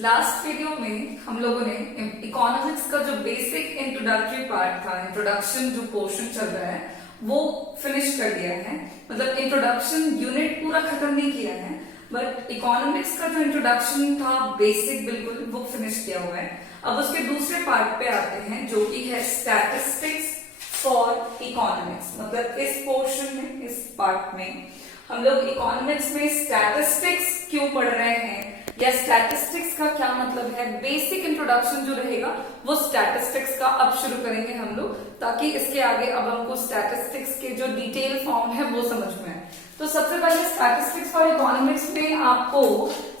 Last video में हम लोगों ने इकोनॉमिक्स का जो बेसिक इंट्रोडक्टरी पार्ट था, इंट्रोडक्शन जो पोर्शन चल रहा है वो फिनिश कर दिया है। मतलब इंट्रोडक्शन यूनिट पूरा खत्म नहीं किया है, बट इकोनॉमिक्स का जो इंट्रोडक्शन था बेसिक बिल्कुल वो फिनिश किया हुआ है। अब उसके दूसरे पार्ट पे आते हैं जो कि है स्टैटिस्टिक्स फॉर इकोनॉमिक्स। मतलब इस पोर्शन में, इस पार्ट में हम लोग इकोनॉमिक्स में स्टैटिस्टिक्स क्यों पढ़ रहे हैं या स्टैटिस्टिक्स का क्या मतलब है, बेसिक इंट्रोडक्शन जो रहेगा वो स्टैटिस्टिक्स का अब शुरू करेंगे हम लोग, ताकि इसके आगे अब हमको स्टैटिस्टिक्स के जो डिटेल फॉर्म है वो समझ में आए। तो सबसे पहले स्टैटिस्टिक्स फॉर इकोनॉमिक्स में आपको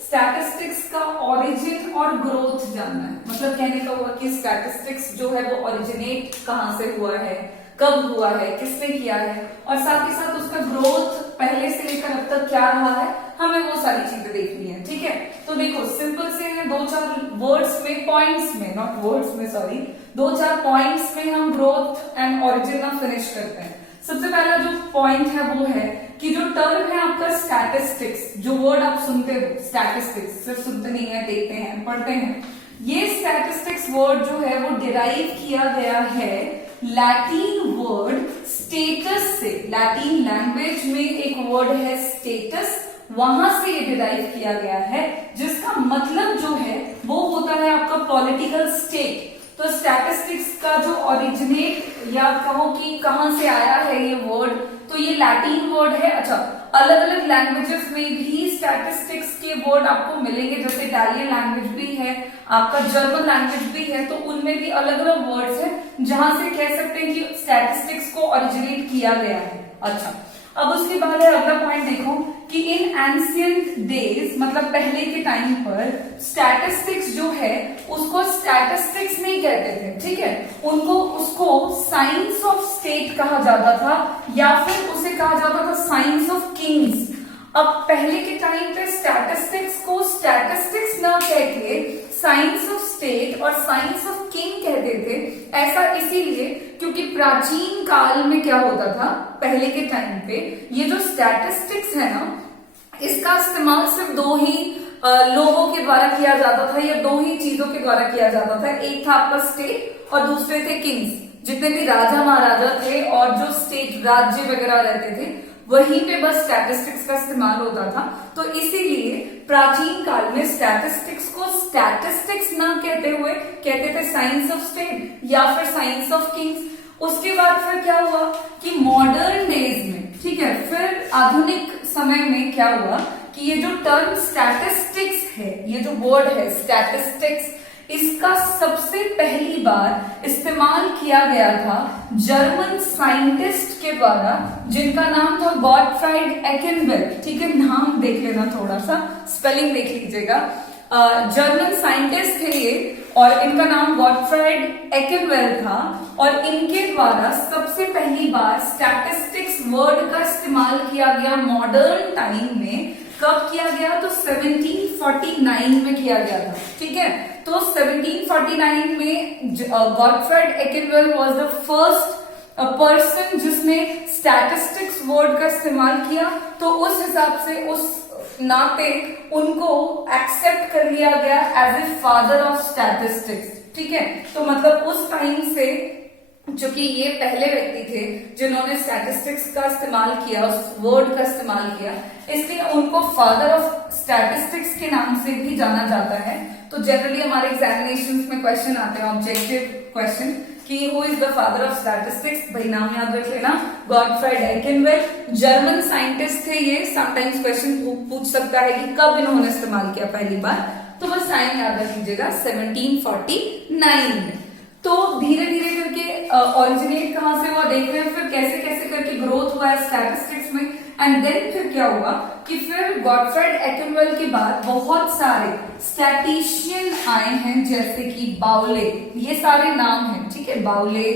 स्टैटिस्टिक्स का ओरिजिन और ग्रोथ जानना है। मतलब कहने का हुआ कि स्टैटिस्टिक्स जो है वो ओरिजिनेट कहां से हुआ है, कब हुआ है, किसने किया है, और साथ ही साथ उसका ग्रोथ पहले से लेकर अब तक क्या रहा है, हमें वो सारी चीजें देखनी है। ठीक है, तो देखो सिंपल से है, दो चार वर्ड्स में, पॉइंट्स में, नॉट वर्ड्स में, सॉरी, दो चार पॉइंट्स में हम ग्रोथ एंड ओरिजिन ना फिनिश करते हैं। सबसे पहला जो पॉइंट है वो है कि जो टर्म है आपका स्टैटिस्टिक्स, जो वर्ड आप सुनते हो स्टैटिस्टिक्स, सिर्फ सुनते नहीं है, देखते हैं, पढ़ते हैं, ये स्टैटिस्टिक्स वर्ड जो है वो डिराइव किया गया है लैटिन वर्ड स्टेटस से। लैटिन लैंग्वेज में एक वर्ड है स्टेटस, वहां से ये डिराइव किया गया है, जिसका मतलब जो है वो होता है आपका पॉलिटिकल स्टेट। तो स्टैटिस्टिक्स का जो ओरिजिनेट या कहो कि कहां से आया है ये वर्ड, तो ये लैटिन वर्ड है। अच्छा, अलग अलग लैंग्वेजेस में भी स्टैटिस्टिक्स के वर्ड आपको मिलेंगे, जैसे इटालियन लैंग्वेज भी है, आपका जर्मन लैंग्वेज भी है, तो उनमें भी अलग अलग वर्ड्स हैं जहां से कह सकते हैं कि स्टैटिस्टिक्स को ओरिजिनेट किया गया है। अच्छा, अब उसके बाद है अगला पॉइंट, देखो कि इन एंशियंट डेज, मतलब पहले के टाइम पर स्टैटिस्टिक्स जो है उसको स्टैटिस्टिक्स नहीं कहते थे। ठीक है, उसको साइंस ऑफ स्टेट कहा जाता था, या फिर उसे कहा जाता था साइंस ऑफ किंग्स। अब पहले के टाइम पे स्टैटिस्टिक्स को स्टैटिस्टिक्स ना कह के साइंस ऑफ स्टेट और साइंस ऑफ किंग कहते थे। ऐसा इसीलिए क्योंकि प्राचीन काल में क्या होता था, पहले के टाइम पे ये जो स्टैटिस्टिक्स है ना, इसका इस्तेमाल सिर्फ दो ही लोगों के द्वारा किया जाता था, या दो ही चीजों के द्वारा किया जाता था। एक था आपका स्टेट और दूसरे थे किंग्स। जितने भी राजा महाराजा थे और जो स्टेट राज्य वगैरह रहते थे, वहीं पे बस स्टैटिस्टिक्स का इस्तेमाल होता था। तो इसीलिए प्राचीन काल में स्टैटिस्टिक्स को स्टैटिस्टिक्स ना कहते हुए कहते थे साइंस ऑफ स्टेट या फिर साइंस ऑफ किंग्स। उसके बाद फिर क्या हुआ कि मॉडर्न डेज में, ठीक है, फिर आधुनिक समय में क्या हुआ कि ये जो टर्म स्टैटिस्टिक्स है, ये जो वर्ड है स्टैटिस्टिक्स, इसका सबसे पहली बार इस्तेमाल किया गया था जर्मन साइंटिस्ट के द्वारा, जिनका नाम था गॉटफ्राइड एकेनवेल्ड। ठीक है, नाम देख लेना, थोड़ा सा स्पेलिंग देख लीजिएगा। जर्मन साइंटिस्ट थे ये, और इनका नाम गॉटफ्राइड एकेनवेल्ड था, और इनके द्वारा सबसे पहली बार स्टैटिस्टिक्स वर्ड का इस्तेमाल किया गया मॉडर्न टाइम में। कब किया गया? तो 1749 में किया गया था। ठीक है, तो 1749 में Gottfried Achenwall was the first person जिसने स्टैटिस्टिक्स वर्ड का इस्तेमाल किया। तो उस हिसाब से, उस नाते उनको एक्सेप्ट कर लिया गया as a father of statistics. ठीक है, तो मतलब उस टाइम से, चूंकि ये पहले व्यक्ति थे जिन्होंने स्टैटिस्टिक्स का इस्तेमाल किया, उस वर्ड का इस्तेमाल किया, इसलिए उनको फादर ऑफ स्टैटिस्टिक्स के नाम से भी जाना जाता है। तो जनरली हमारे एग्जामिनेशंस में क्वेश्चन आते हैं, ऑब्जेक्टिव क्वेश्चन, कि who is the father of statistics. भाई नाम याद रख लेना, गॉटफ्राइड एकेनवेल्ड, जर्मन साइंटिस्ट थे ये। समटाइम्स क्वेश्चन पूछ सकता है कि कब इन्होंने इस्तेमाल किया पहली बार, तो बस टाइम याद रख लीजिएगा, 1749 में। तो धीरे धीरे करके ओरिजिनेट कहां से हुआ देख रहे हैं, फिर कैसे कैसे करके ग्रोथ हुआ है स्टैटिस्टिक्स में, एंड देन फिर क्या हुआ कि फिर गॉटफ्राइड एकेनवेल्ड के बाद बहुत सारे स्टैटिशियन आए हैं, जैसे कि बाउले, ये सारे नाम हैं। ठीक है, बाउले,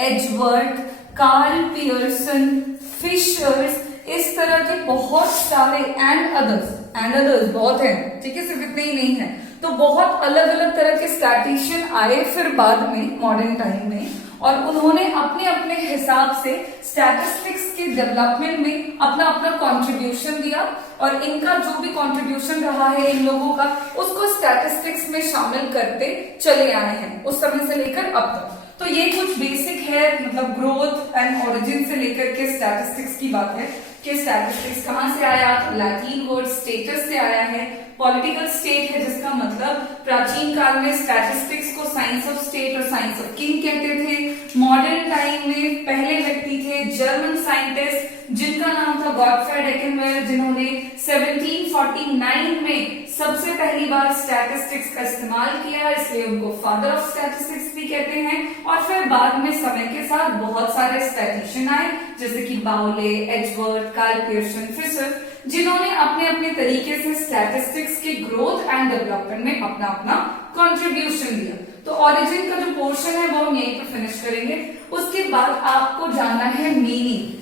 एजवर्थ, कार्ल पियर्सन, फिशर्स, इस तरह के बहुत सारे, एंड अदर्स बहुत हैं। ठीक है, सिर्फ इतने ही नहीं है, तो बहुत अलग अलग तरह के स्टैटिशियन आए फिर बाद में, मॉडर्न टाइम में, और उन्होंने अपने अपने हिसाब से स्टैटिस्टिक्स के डेवलपमेंट में अपना अपना कंट्रीब्यूशन दिया, और इनका जो भी कंट्रीब्यूशन रहा है इन लोगों का, उसको स्टैटिस्टिक्स में शामिल करते चले आए हैं उस समय से लेकर अब तक। तो ये कुछ बेसिक है, मतलब ग्रोथ एंड ओरिजिन से लेकर के स्टैटिस्टिक्स की बात है कि स्टैटिस्टिक्स कहां से आया। तो लैटिन वर्ड स्टेटस से आया है, पॉलिटिकल स्टेट है जिसका मतलब प्राचीन काल में स्टैटिस्टिक्स को साइंस ऑफ स्टेट और साइंस ऑफ किंग कहते थे। मॉडर्न टाइम में पहले व्यक्ति थे जर्मन साइंटिस्ट जिनका नाम था गॉटफ्राइड एकेनमेयर, जिन्होंने 1749 में सबसे पहली बार स्टैटिस्टिक्स का इस्तेमाल किया, इसलिए उनको फादर ऑफ स्टैटिस्टिक्स भी कहते हैं। और फिर बाद में समय के साथ बहुत सारे स्टैटिशियन आए, जैसे कि बाउले, एजवर्थ, कार्ल पियर्सन, फिशर, जिन्होंने अपने अपने तरीके से स्टैटिस्टिक्स के ग्रोथ एंड डेवलपमेंट में अपना अपना कंट्रीब्यूशन दिया। तो ओरिजिन का जो पोर्शन है वो हम यहीं पर फिनिश करेंगे। उसके बाद आपको जानना है मीनिंग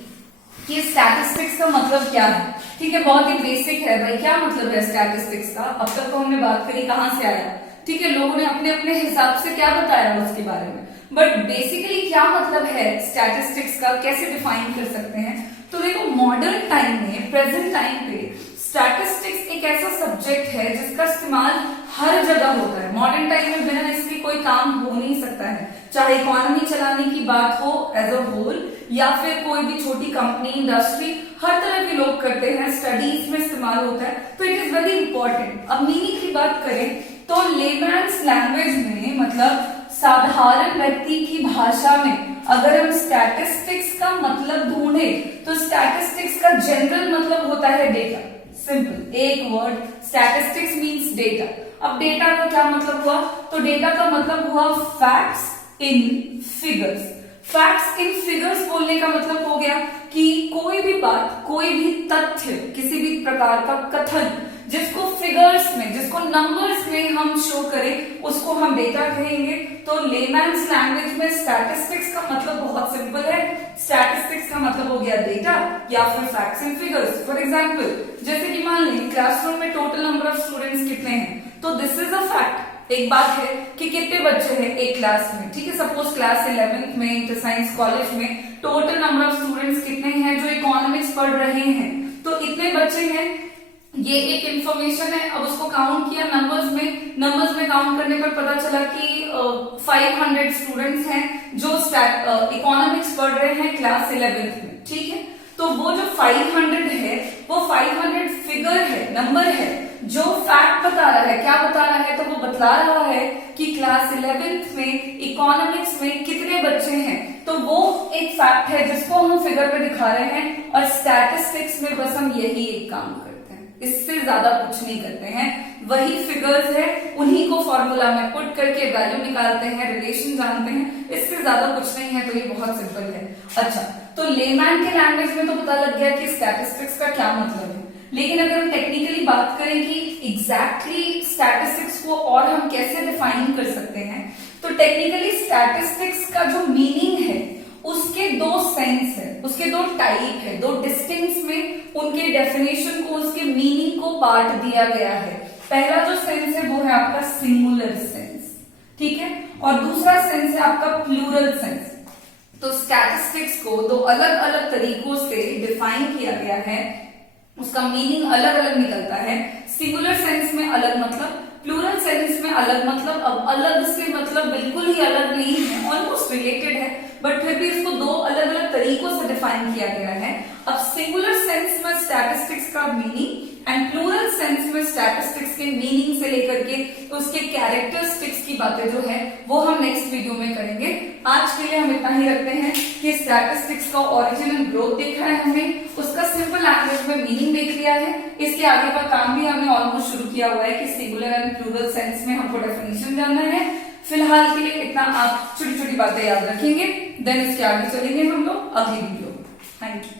कि स्टैटिस्टिक्स का मतलब क्या है। ठीक है, बहुत ही बेसिक है भाई, क्या मतलब है स्टैटिस्टिक्स का। अब तक तो हमने बात करी कहां से आया, ठीक है, लोगों ने अपने अपने हिसाब से क्या बताया उसके बारे में, बट बेसिकली क्या मतलब है स्टैटिस्टिक्स का, कैसे डिफाइन कर सकते हैं। तो देखो, मॉडर्न टाइम में, प्रेजेंट टाइम पे स्टैटिस्टिक्स एक ऐसा सब्जेक्ट है जिसका इस्तेमाल हर जगह होता है। मॉडर्न टाइम में बिना इसके कोई काम हो नहीं सकता है, चाहे इकोनॉमी चलाने की बात हो एज अ होल, या फिर कोई भी छोटी कंपनी, इंडस्ट्री, हर तरह के लोग करते हैं, स्टडीज में इस्तेमाल होता है, तो इट इज वेरी इंपॉर्टेंट। अब मीनिंग की बात करें तो लेमैन्स लैंग्वेज में, मतलब साधारण व्यक्ति की भाषा में, अगर हम स्टैटिस्टिक्स का मतलब ढूंढे तो स्टैटिस्टिक्स का जनरल मतलब होता है डेटा। सिंपल, एक वर्ड, स्टैटिस्टिक्स मींस डेटा। अब डेटा का क्या मतलब हुआ, तो डेटा का मतलब हुआ facts in figures. Facts in figures बोलने का मतलब हो गया कि कोई भी बात, कोई भी तथ्य, किसी भी प्रकार का कथन जिसको फिगर्स में, जिसको नंबर्स में हम शो करें, उसको हम डेटा कहेंगे। तो लेमैन्स लैंग्वेज में स्टैटिस्टिक्स का मतलब बहुत सिंपल है, स्टैटिस्टिक्स का मतलब हो गया डेटा या फिर facts and figures. For example, जैसे कि मान लें क्लासरूम में टोटल नंबर ऑफ स्टूडेंट्स कितने हैं, तो दिस इज अ फैक्ट। एक बात है कि कितने बच्चे हैं एक क्लास में, ठीक है, सपोज क्लास 11th में इंटर साइंस कॉलेज में टोटल नंबर ऑफ स्टूडेंट्स कितने हैं जो इकोनॉमिक्स पढ़ रहे हैं, तो इतने बच्चे हैं, ये एक इंफॉर्मेशन है। अब उसको काउंट किया नंबर्स में काउंट करने पर पता चला कि 500 स्टूडेंट्स हैं जो इकोनॉमिक्स पढ़ रहे हैं क्लास 11th में, ठीक है। तो वो जो 500 है वो 500 फिगर है, नंबर है, जो फैक्ट बता रहा है। क्या बता रहा है, तो वो बतला रहा है कि क्लास 11th में इकोनॉमिक्स में कितने बच्चे हैं। तो वो एक फैक्ट है जिसको हम फिगर पे दिखा रहे हैं, और स्टैटिस्टिक्स में बस हम यही एक काम करते हैं, इससे ज्यादा कुछ नहीं करते हैं। वही फिगर्स है, उन्हीं को फॉर्मूला में पुट करके वैल्यू निकालते हैं, रिलेशन जानते हैं, इससे ज्यादा कुछ नहीं है। तो ये बहुत सिंपल है। अच्छा, तो लेमैन के लैंग्वेज में तो पता लग गया कि स्टैटिस्टिक्स का क्या मतलब है। लेकिन अगर हम टेक्निकली बात करें कि एग्जैक्टली स्टैटिस्टिक्स को और हम कैसे डिफाइन कर सकते हैं, तो टेक्निकली स्टैटिस्टिक्स का जो मीनिंग है उसके दो सेंस है, उसके दो टाइप है, दो डिस्टिंक्ट में उनके डेफिनेशन को, उसके मीनिंग को बांट दिया गया है। पहला जो सेंस है वो है आपका सिंगुलर सेंस, ठीक है, और दूसरा सेंस है आपका प्लूरल सेंस। तो स्टैटिस्टिक्स को दो अलग अलग तरीकों से डिफाइन किया गया है, उसका मीनिंग अलग अलग निकलता है। सिंगुलर सेंस में अलग मतलब, प्लूरल सेंस में अलग मतलब। अब अलग से मतलब बिल्कुल ही अलग नहीं है, ऑलमोस्ट रिलेटेड है, बट फिर भी इसको दो अलग अलग तरीकों से डिफाइन किया गया है। अब सिंगुलर सेंस में स्टैटिस्टिक्स का मीनिंग एंड प्लूरल सेंस में स्टैटिस्टिक्स के मीनिंग से लेकर के उसके कैरेक्टरिस्टिक्स की बातें जो है वो हम नेक्स्ट वीडियो में करेंगे। आज के लिए हम इतना ही रखते हैं कि स्टैटिस्टिक्स का ओरिजिन एंड ग्रोथ देखा है हमने, उसका सिंपल लैंग्वेज में मीनिंग देख लिया है, इसके आगे का काम भी हमने ऑलमोस्ट शुरू किया हुआ है कि सिंगुलर एंड प्लूरल सेंस में हमको डेफिनेशन जानना है। फिलहाल के लिए इतना आप छोटी छोटी बातें याद रखेंगे, देन इसके आगे चलेंगे हम लोग अगली वीडियो में। Thank you.